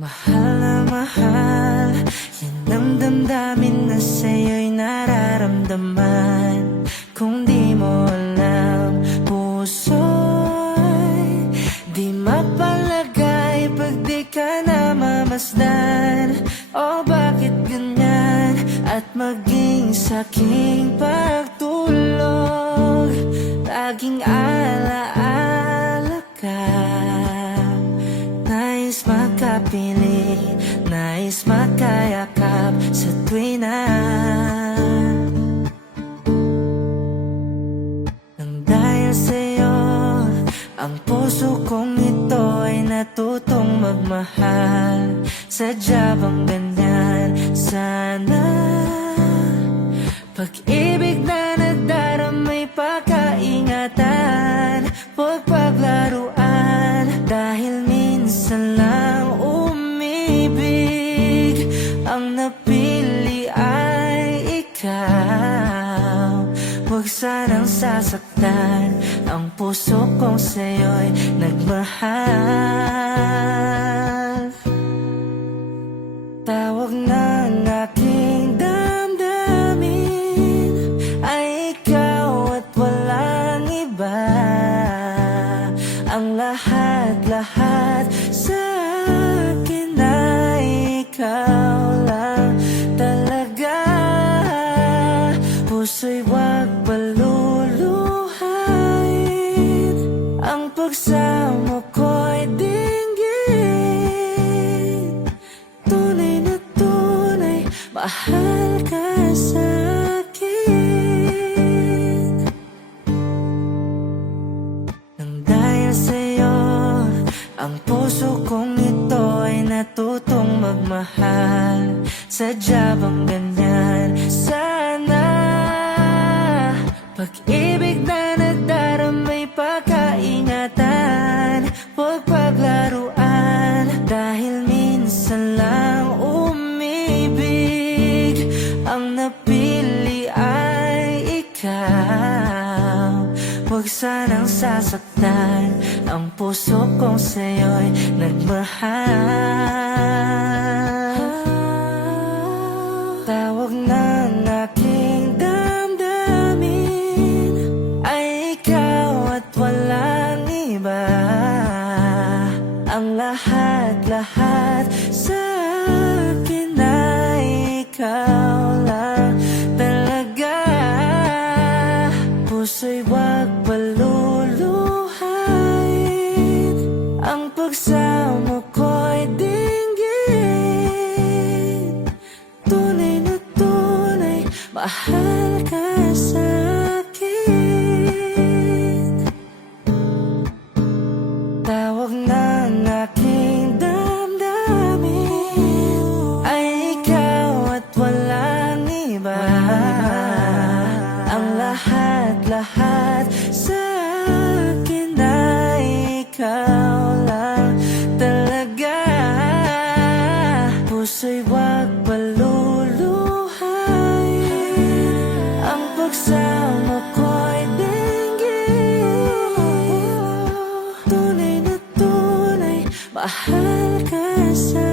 Mahal na mahal, yan ang damdamin na sa'yo'y nararamdaman. Kung di mo alam, puso'y di mapalagay pag di ka na mamasdan. O bakit ganyan? At maging sa'king pagtulog, laging alaala ka. Nais makapiling, nais makayakap sa tuwi na nang dahil sa'yo, ang puso kong ito ay natutong magmahal. Sadya bang ganyan? Sana pag-ibig na nadaramay pagkaingatan, huwag paglaruan. Dahil minsan lang umibig, ang napili ay ikaw. Huwag sanang sasaktan ang puso kong sa'yo'y nagmahal. Tawag ng aking damdamin ay ikaw at walang iba. Ang lahat-lahat sa akin ay ikaw lang talaga. Puso'y huwag paluluhain, ang pagsamo ko'y dinggin. Tunay na tunay, mahal ka sa'kin. Nang dahil sa'yo, ang puso kong ito ay natutong magmahal. Sadya bang ganyan? Sana pag-ibig na nadaramay pagkaingatan, huwag paglaruan. Dahil minsan lang umibig, ang napili ay ikaw. Huwag sanang sasaktan ang puso kong sa'yo'y nagmahal. Tawag ng aking damdamin ay ikaw at walang iba. Ang lahat-lahat sa akin ay ikaw lang talaga. Puso'y huwag paluluhain, ang pagsamo ko'y dinggin. Tunay na tunay, mahal ka sa'kin. Tawag ng aking damdamin ay ikaw at walang iba. Ang lahat-lahat sa akin ay ikaw lang talaga. Puso'y huwag paluluhain, ang pagsamo ko'y dinggin. Tunay na tunay, mahal ka sa